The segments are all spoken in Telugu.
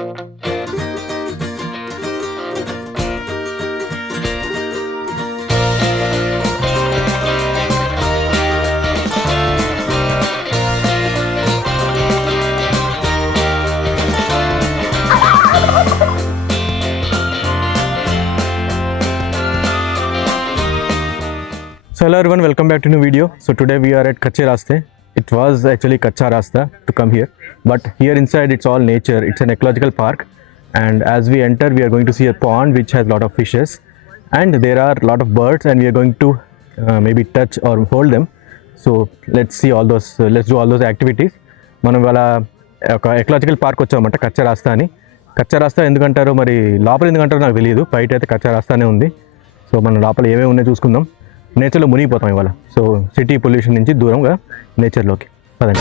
So hello everyone, welcome back to new video. So today we are at Kache Raste. It was actually Kacha Rasta to come here, but here inside it's all nature. It's an ecological park, and as we enter we are going to see a pond which has a lot of fishes, and there are a lot of birds, and we are going to maybe touch or hold them. So let's see all those, let's do all those activities. మనం వాళ్ళ ఒక ఎకలాజికల్ పార్క్ వచ్చామన్నమాట, కచ్చా రాస్తా అని. కచ్చా రాస్తా ఎందుకంటారో మరి, లోపల ఎందుకంటారో నాకు తెలియదు, బయట అయితే కచ్చా రాస్తానే ఉంది. సో మనం లోపల ఏమేమి ఉన్నాయో చూసుకుందాం. నేచర్లో మునిగిపోతాం ఇవాళ. సో సిటీ పొల్యూషన్ నుంచి దూరంగా నేచర్లోకి పదండి.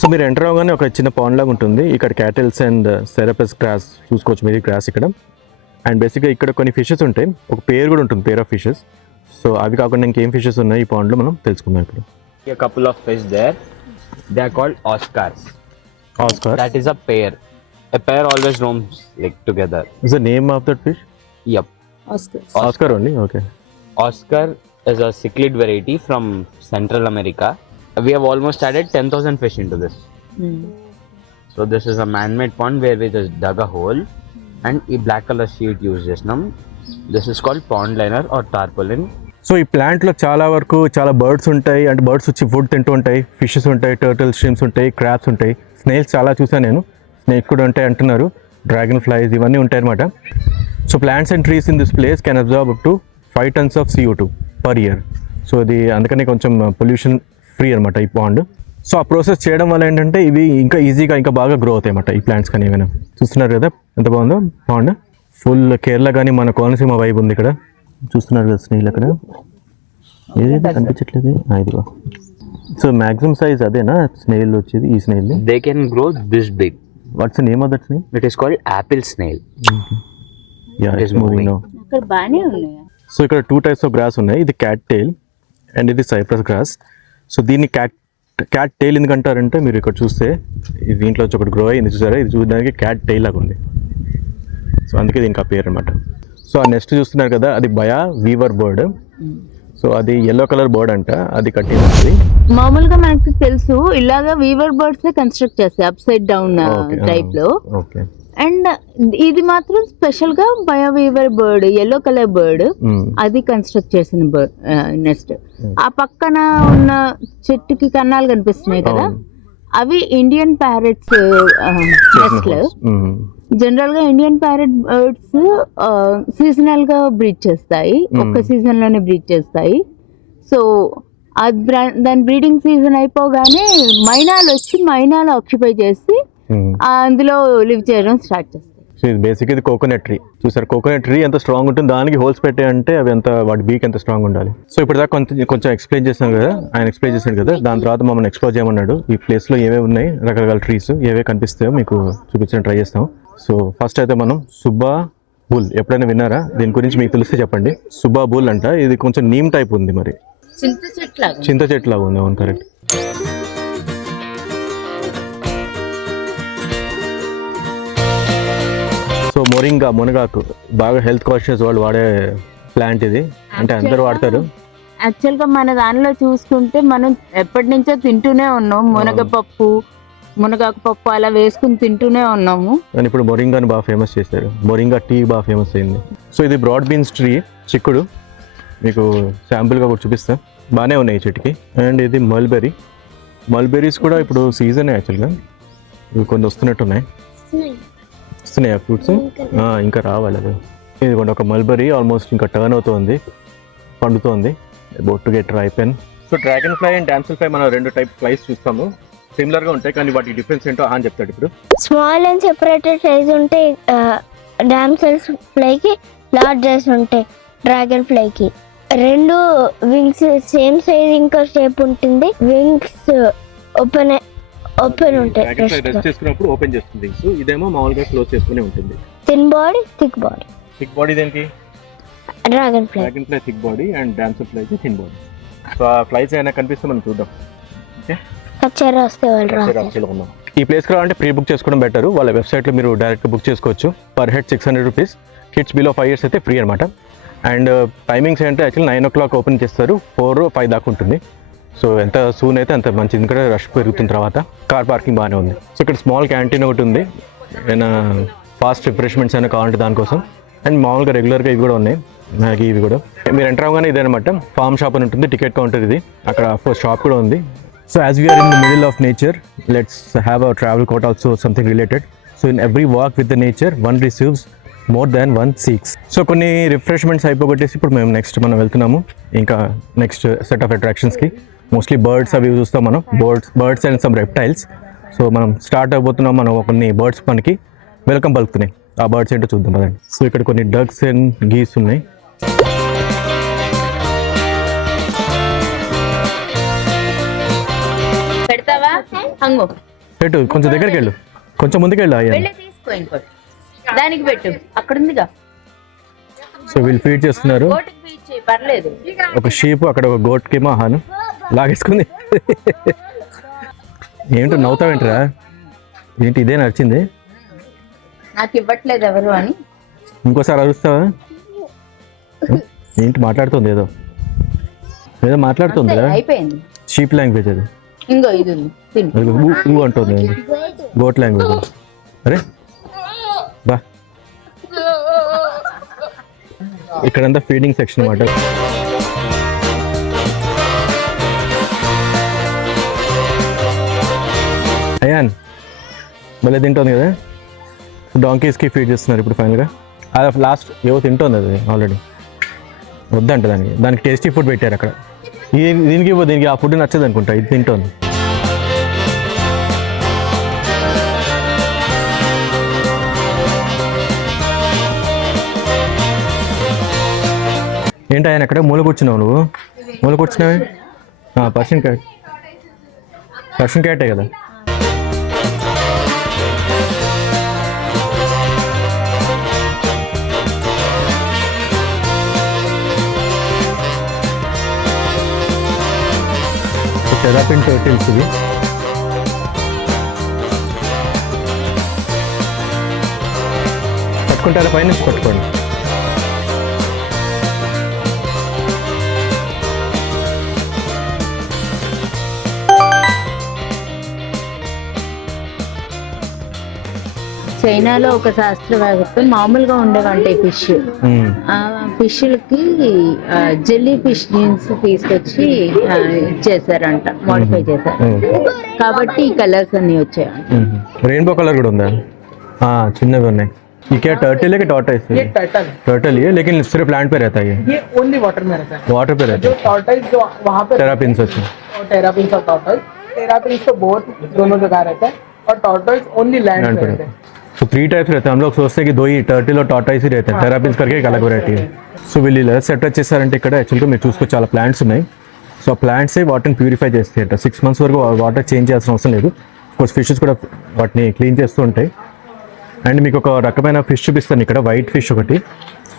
సో మీరు ఎంటర్ అవగానే ఒక చిన్న పాండ్ లాగా ఉంటుంది. ఇక్కడ క్యాటిల్స్ అండ్ సెరపస్ గ్రాస్ చూసుకోవచ్చు, మీరు గ్రాస్ ఇక్కడ. అండ్ బేసిక్గా ఇక్కడ కొన్ని ఫిషెస్ ఉంటాయి, ఒక పేరు కూడా ఉంటుంది, పేర్ ఆఫ్ ఫిషెస్. సో అవి కాకుండా ఇంకేం ఫిషెస్ ఉన్నాయి ఈ పాండ్లో మనం తెలుసుకుందాం ఇప్పుడు. A couple of fish there. They are called Oscars. Oscar. That is a pair. A pair always roams like together. Is the name of that fish? Yep. Oscar only? Okay. Oscar is a cichlid variety from Central America. We have almost added 10,000 fish into this. So this is a man-made pond where we just dug a hole and a black color sheet used just now. This is called pond liner or tarpaulin. So ఈ ప్లాంట్లో చాలా వరకు చాలా బర్డ్స్ ఉంటాయి, అంటే బర్డ్స్ వచ్చి ఫుడ్ తింటూ ఉంటాయి, ఫిషెస్ ఉంటాయి, టర్టిల్స్, స్ట్రీమ్స్ ఉంటాయి, క్రాబ్స్ ఉంటాయి, స్నేల్స్ చాలా చూసాను నేను, స్నేక్స్ కూడా ఉంటాయి అంటున్నారు, డ్రాగన్ ఫ్లైస్ ఇవన్నీ ఉంటాయి అనమాట. So plants and trees in this place can observe up to 5 tons of CO2 per year. So ఇది అందుకని కొంచెం పొల్యూషన్ ఫ్రీ అనమాట ఈ పాండ్. సో ఆ ప్రాసెస్ చేయడం వల్ల ఏంటంటే ఇవి ఇంకా ఈజీగా ఇంకా బాగా గ్రో అవుతాయి అన్నమాట ఈ ప్లాంట్స్. కానీ ఏమైనా చూస్తున్నారు కదా ఎంత బాగుందో పాండ్. ఫుల్ కేరళ కానీ మన కోనసీమ వైబ్ ఉంది ఇక్కడ. చూస్తున్నారు కదా స్నేల్ అక్కడ, ఏదైతే కనిపించట్లేదు ఇదిగో. సో మ్యాక్సిమం సైజ్ అదేనా స్నేల్ వచ్చేది, ఈ snail? They can grow this big. What's the name of that snail? It is called apple snail. Yeah, it's moving now. ఇక్కడ బానే ఉన్నాయి. సో ఇక్కడ 2 types of grass ఉన్నాయి, ఇది క్యాట్ టెయిల్ అండ్ ఇది సైప్రస్ గ్రాస్. సో దీన్ని క్యాట్ టెయిల్ ఎందుకంటారంటే, మీరు ఇక్కడ చూస్తే ఇది దీంట్లో వచ్చి ఒకటి గ్రో అయ్యింది చూసారా, ఇది చూడడానికి క్యాట్ టెయిల్ లాగా ఉంది. సో అందుకే దీనికి ఆ పేరు అనమాట. సో ఆ నెక్స్ట్ చూస్తున్నారు కదా, అది బయా వీవర్ బర్డ్. సో అది ఎల్లో కలర్ బర్డ్ అంట, అది కట్టింది. మామూలుగా మనకి తెలుసు ఇలాగా వీవర్ బర్డ్స్ కన్స్ట్రక్ట్ చేస్తాయి అప్ సైడ్ డౌన్ టైప్ లో. ఓకే. అండ్ ఇది మాత్రం స్పెషల్ గా baya weaver bird, yellow colour bird, అది కన్స్ట్రక్ట్ చేసిన బర్డ్ నెక్స్ట్. ఆ పక్కన ఉన్న చెట్టుకి కన్నాలు కనిపిస్తున్నాయి కదా, అవి ఇండియన్ ప్యారెట్స్ నెస్ట్లు. జనరల్ గా ఇండియన్ ప్యారెట్ బర్డ్స్ సీజనల్ గా బ్రీడ్ చేస్తాయి, ఒక్క సీజన్ లోనే బ్రీడ్ చేస్తాయి. సో దాని బ్రీడింగ్ సీజన్ అయిపోగానే మైనాలు వచ్చి మైనాలు ఆక్యుపై చేసి అందులో లివ్ చేయడం స్టార్ట్ చేస్తాయి. సో ఇది బేసిక్ ఇది కోకోనట్ ట్రీ. చూసారు కోకోనట్ ట్రీ ఎంత స్ట్రాంగ్ ఉంటుంది, దానికి హోల్స్ పెట్టాయంటే అవి ఎంత, వాటి బీక్ ఎంత స్ట్రాంగ్ ఉండాలి. సో ఇప్పుడు దాకా కొంచెం ఎక్స్ప్లెయిన్ చేశాను కదా, ఆయన ఎక్స్ప్లెయిన్ చేశాడు కదా, దాని తర్వాత మమ్మల్ని ఎక్స్ప్లోర్ చేయమన్నాడు. ఈ ప్లేస్లో ఏవే ఉన్నాయి రకరకాల ట్రీస్, ఏవే కనిపిస్తాయో మీకు చూపించడం ట్రై చేస్తాం. సో ఫస్ట్ అయితే మనం సుబ్బా బుల్, ఎప్పుడైనా విన్నారా దీని గురించి? మీకు తెలిస్తే చెప్పండి. సుబ్బా బుల్ అంట, ఇది కొంచెం నీమ్ టైప్ ఉంది, మరి చింత చెట్టు లాగా ఉంది. అవును, కరెక్ట్. సో మొరింగా, మునగాకు బాగా హెల్త్ కాన్షియస్ వాళ్ళు వాడే ప్లాంట్ ఇది, అంటే అందరూ వాడతారు. యాక్చువల్ గా మన దానిలో చూసుకుంటే మనం ఎప్పటి నుంచో తింటూనే ఉన్నాం, మునగపప్పు, మునగాకు పప్పు అలా వేసుకుని తింటూనే ఉన్నాము. కానీ ఇప్పుడు మొరింగాని బాగా ఫేమస్ చేశారు, మొరింగా టీ బాగా ఫేమస్ అయింది. సో ఇది బ్రాడ్ బీన్స్ ట్రీ, చిక్కుడు, మీకు శాంపుల్గా కూడా చూపిస్తా. బాగానే ఉన్నాయి చెట్టుకి. అండ్ ఇది మల్బెరీ. మల్బెరీస్ కూడా ఇప్పుడు సీజనే యాక్చువల్గా, ఇవి కొన్ని వస్తున్నట్టున్నాయి. వస్తున్నాయా ఫ్రూట్స్? ఇంకా రావాలి. అది ఇది కూడా ఒక మల్బెరీ ఆల్మోస్ట్ ఇంకా టర్న్ అవుతుంది, పండుతోంది, about to get ripen. So dragonfly and damselfly, మనం 2 టైప్ ఫ్లైస్ చూస్తాము, సిమిలర్ గా ఉంటాయి, కానీ వాటి డిఫరెన్స్ ఏంటో అని చెప్తాడు ఇప్పుడు. స్మాల్ అండ్ సెపరేటెడ్ సైజ్ ఉంటాయి డామ్సెల్స్ ఫ్లైకి, లార్జెస్ ఉంటాయి డ్రాగన్ ఫ్లైకి. 2 వింగ్స్ సేమ్ సైజ్ ఇంకా షేప్ ఉంటుంది, వింగ్స్ ఓపెన్ ఉంటాయి. డ్రాగన్ ఫ్లై రెస్ట్ చేసుకున్నప్పుడు ఓపెన్ చేస్తుంది వింగ్స్, ఇదేమో మామూలుగా క్లోజ్ చేసుకునే ఉంటుంది. Thin body, thick body. Thick body దేనికి? Dragonfly. Thick body and damselfly thin body. So ఆ ఫ్లైస్ ఏమైనా కనిపిస్తే మనం చూద్దాం. ఓకే కచేరా వస్తే వాళ్ళు రాస్తారు. ఈ ప్లేస్కి రావాలంటే ప్రీ బుక్ చేసుకోవడం బెటర్. వాళ్ళ వెబ్సైట్లో మీరు డైరెక్ట్ బుక్ చేసుకోవచ్చు. Per head 600 rupees. Kids below 5 years అయితే ఫ్రీ అనమాట. అండ్ టైమింగ్స్ అంటే యాక్చువల్లీ 9 o'clock ఓపెన్ చేస్తారు, 4 or 5 దాకా ఉంటుంది. సో ఎంత సూన్ అయితే అంత మంచిది, ఎందుకంటే రష్ పెరుగుతున్న తర్వాత. కార్ పార్కింగ్ బాగానే ఉంది. సో ఇక్కడ స్మాల్ క్యాంటీన్ ఒకటి ఉంది, ఏమైనా ఫాస్ట్ రిఫ్రెష్మెంట్స్ అయినా కావాలంటే దానికోసం. అండ్ మామూలుగా రెగ్యులర్గా ఇవి కూడా ఉన్నాయి, మ్యాగీ ఇవి కూడా. మీరు ఎంటర్ అవ్వగానే ఇదేనమాట ఫార్మ్ షాప్ అని ఉంటుంది, టికెట్ కౌంటర్ ఇది. అక్కడ షాప్ కూడా ఉంది. So as we're in the middle of nature, let's have our travel quote also something related. So in every walk with the nature one receives more than 1 seeks. So కొన్ని రిఫ్రెష్మెంట్స్ అయిపోగొట్టేసి ఇప్పుడు మేము మనం వెళ్తున్నాము ఇంకా నెక్స్ట్ సెట్ ఆఫ్ అట్రాక్షన్స్కి. మోస్ట్లీ బర్డ్స్ అవి చూస్తాం మనం, birds and some reptiles. So మనం స్టార్ట్ అయిపోతున్నాం. మనం కొన్ని బర్డ్స్ మనకి వెల్కమ్ పలుకుతున్నాయి. ఆ బర్డ్స్ ఏంటో చూద్దాం పదండి. సో ఇక్కడ కొన్ని డక్స్ అండ్ గీస్ ఉన్నాయి. పెడతావా? హంగు పెట్టు, కొంచెం దగ్గరికి వెళ్ళు, కొంచెం ముందుకు వెళ్ళు. అయ్యా తీసుకో, ఇంకోటి దానికి పెట్టు, అక్కడ ఉందిగా. సో వీళ్ళు ఫీడ్ చేస్తున్నారు. పర్లేదు. ఒక షీప్, అక్కడ ఒక గోట్కి మహాను లాగేసుకుంది. ఏంటో నవ్వుతావేంట్రా? ఏంటి ఇదే నచ్చింది? నాకు ఇవ్వట్లేదు ఎవరు అని. ఇంకోసారి అరుస్తావా? ఏంటి మాట్లాడుతుంది? ఏదో మాట్లాడుతుంది. అయిపోయింది. షీప్ లాంగ్వేజ్ అది. ఇంకో ఇది ఉంది, అది ఊ అంటుంది, గోట్ లాంగ్వేజ్. అరే బా, ఇక్కడంతా ఫీడింగ్ సెక్షన్ అన్నమాట. అయాన్ మళ్ళీ తింటుంది కదా. డాంకీస్కి ఫీడ్ చేస్తున్నారు ఇప్పుడు ఫైనల్గా. అది లాస్ట్ ఏవో తింటుంది అది ఆల్రెడీ, వద్దంట దానికి టేస్టీ ఫుడ్ పెట్టారు అక్కడ. దీనికి ఆ ఫుడ్ నచ్చదు అనుకుంటా, ఇది తింటుంది. ఏంటి ఆయన అక్కడ మూల కూర్చున్నావు? నువ్వు మూల కూర్చున్నావే? పర్షియన్ క్యాటే కదా. టెరాపిన్ టర్టిల్స్ ఇవి. పట్టుకుంటారా? పైనుంచి పట్టుకోండి. చైనాలో ఒక శాస్త్రవేత్త మామూలుగా ఉండేవంటే ఫిష్, ఆ ఫిష్లకి జెల్లీ ఫిష్ జీన్స్ తీసుకొచ్చి ఇచ్చేసారంట, మోడిఫై చేశారు. కాబట్టి ఈ కలర్స్ అన్ని వచ్చాయి. రెయిన్బో కలర్ కూడా ఉందా? చిన్నవి ఉన్నాయి. ये क्या टर्टल है कि टॉर्टोइस? ये टर्टल ही है, लेकिन सिर्फ लैंड पे रहता है ये ओनली वाटर में रहता है. वाटर पे रहता जो है. टॉर्टोइस जो वहाँ पे टेरापिन्स अच्छे. टेरापिन्स और टॉर्टोइस, टेरापिन्स तो बहुत दोनों जगह रहता है और टॉर्टोइस ओनली लैंड पे रहता है. तो 3 टाइप्स रहते हैं. हम लोग सोचते हैं कि 2 ही टर्टल और टॉर्टोइस ही रहते हैं. टेरापिन्स करके एक अलग वैरायटी है. సో వీళ్ళు ఇలా సెటప్ చేశారంటే ఇక్కడ యాక్చువల్గా మీరు చూసుకో చాలా ప్లాంట్స్ ఉన్నాయి. సో ఆ ప్లాంట్సే వాటర్ని ప్యూరిఫై చేస్తాయట. 6 months వరకు వాటర్ చేంజ్ చేయాల్సిన అవసరం లేదు. కోర్స్ ఫిషెస్ కూడా వాటిని క్లీన్ చేస్తూ ఉంటాయి. అండ్ మీకు ఒక రకమైన ఫిష్ చూపిస్తాను ఇక్కడ, వైట్ ఫిష్ ఒకటి.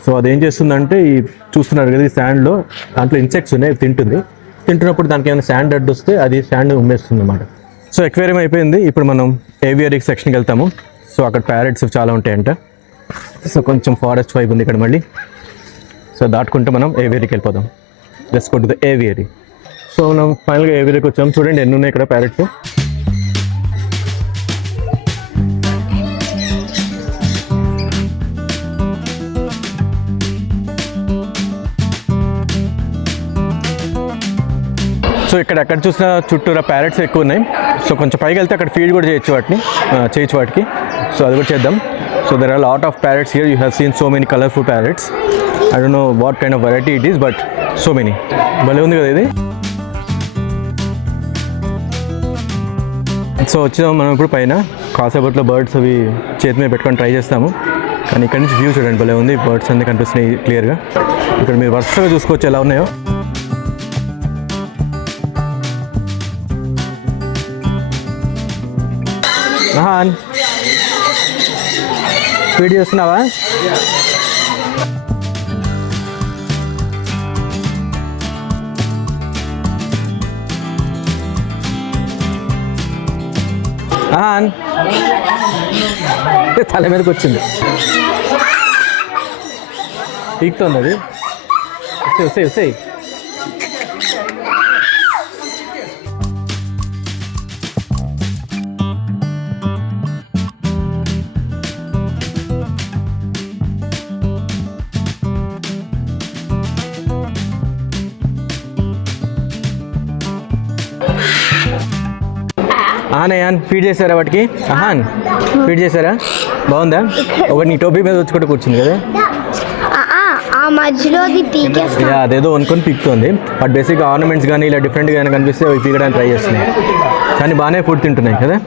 సో అదేం చేస్తుందంటే ఈ చూస్తున్నారు కదా, ఈ శాండ్లో దాంట్లో ఇన్సెక్ట్స్ ఉన్నాయి, తింటున్నప్పుడు దానికి ఏమైనా శాండ్ అడ్డు వస్తే అది శాండ్ ఉమ్మేస్తుంది అన్నమాట. సో ఎక్వేరియం అయిపోయింది. ఇప్పుడు మనం ఏవియరీ సెక్షన్కి వెళ్తాము. సో అక్కడ ప్యారెట్స్ చాలా ఉంటాయంట. సో కొంచెం ఫారెస్ట్ వైపు ఉంది ఇక్కడ మళ్ళీ. సో దాటుకుంటే మనం ఏవియరీకి వెళ్ళిపోదాం. Just go to the aviary. So మనం ఫైనల్గా ఏవియరీకి వచ్చాము. చూడండి ఎన్ని ఉన్నాయి ఇక్కడ ప్యారెట్స్. సో ఇక్కడ ఎక్కడ చూసినా చుట్టూరా ప్యారెట్స్ ఎక్కువ ఉన్నాయి. సో కొంచెం పైకి వెళ్తే అక్కడ ఫీడ్ కూడా చేయొచ్చు వాటికి. సో అది కూడా చేద్దాం. So there are lot of parrots here. You have seen so many colourful parrots. I don't know what kind of variety it is, but so many. భలే ఉంది కదా ఇది. సో వచ్చాము మనం ఇప్పుడు పైన. కాసేపట్లో బర్డ్స్ అవి చేతి మీద పెట్టుకొని ట్రై చేస్తాము. కానీ ఇక్కడ నుంచి వ్యూ చూడండి, భలే ఉంది. బర్డ్స్ అన్నీ కనిపిస్తున్నాయి క్లియర్గా. ఇక్కడ మీరు వరుసగా చూసుకోవచ్చు ఎలా ఉన్నాయో. మహాన్ ఫీడ్ చేస్తున్నావా? తల మీదకి వచ్చింది, పీక్తుంది అది. వస్తాయి వస్తాయి. ఆన్ ఫీడ్ చేశారా వాటికి? ఆహాన్ ఫీడ్ చేశారా? బాగుందా? ఒకటి నీ టోపీ మీద వచ్చి కూడా కూర్చుంది కదా. ఆ మధ్యలో అదేదో అనుకొని పీక్తుంది. బట్ బేసిక్గా ఆర్నమెంట్స్ కానీ ఇలా డిఫరెంట్గా కానీ కనిపిస్తే అవి పీకడానికి ట్రై చేస్తున్నాయి. కానీ బాగానే ఫుడ్ తింటున్నాయి కదా.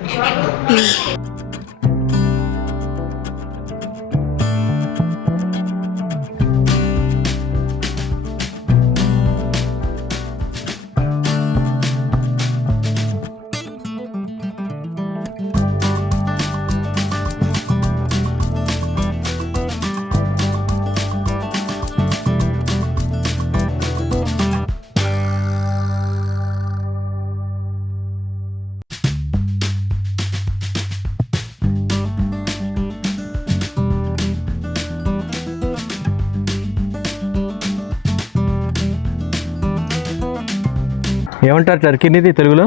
ఏమంటారు టర్కీనిది తెలుగులో?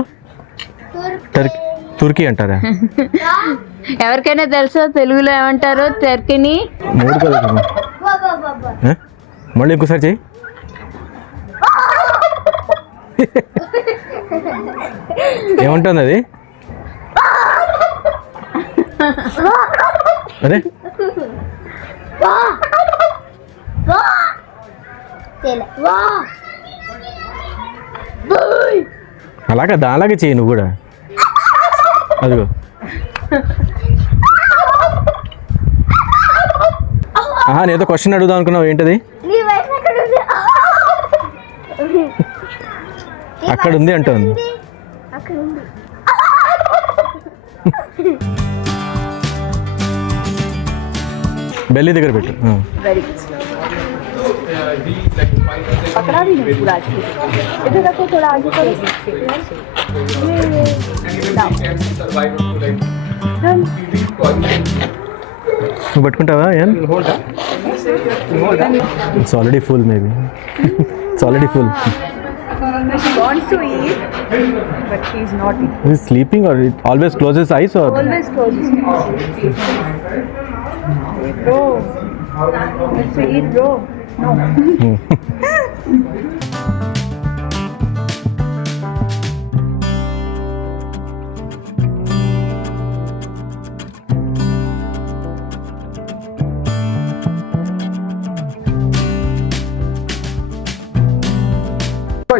తుర్కీ అంటారా? ఎవరికైనా తెలుసా తెలుగులో ఏమంటారో టర్కీని? మూడు కదా. మళ్ళీ ఇంకోసారి చెయ్యి. ఏమంటుంది అది? అరే అలాగా దాలాగే చెయ్యి నువ్వు కూడా. అదిగో నేదో క్వశ్చన్ అడుగుదాం అనుకున్నావు, ఏంటది? అక్కడ ఉంది అంటుంది. బెల్లి దగ్గర పెట్టు. पकड़ा भी नहीं पूरा अच्छे से. इधर रखो, थोड़ा आगे करो. నువ్వు పట్టుకుంటావా? It's already full, maybe it's already full. She wants to eat, but she's not eating. Is sleeping or it always closes eyes or? Always closes. Bro, let's eat, bro. No.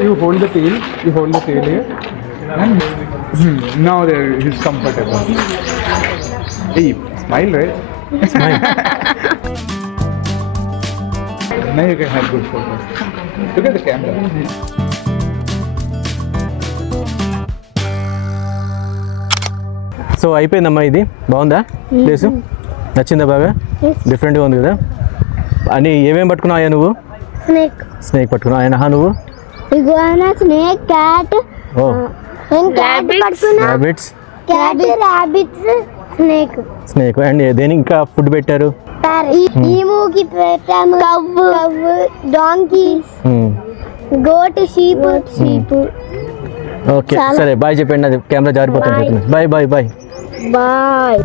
You hold the tail here, and now there he's comfortable. Hey, smile, right? Smile. Now you can have good photos. Look at the camera. So అయిపోయిందమ్మా. ఇది బాగుందా ప్లేసు? నచ్చిందా బాగా? డిఫరెంట్గా ఉంది కదా. అని ఏమేమి పట్టుకున్నావా నువ్వు? స్నేక్ పట్టుకున్నావు. ఆయన నువ్వు? Iguana, snake, cat. ఓ, రాబిట్స్, స్నేక్. అండ్ దేని ఇంకా ఫుడ్ పెట్టారు? ఈముకి పెట్టాము, cow, donkey, goat, sheep. Okay సరే బాయ్ చెప్పండి. అది కెమెరా జారిపోతుంది. Bye bye bye bye.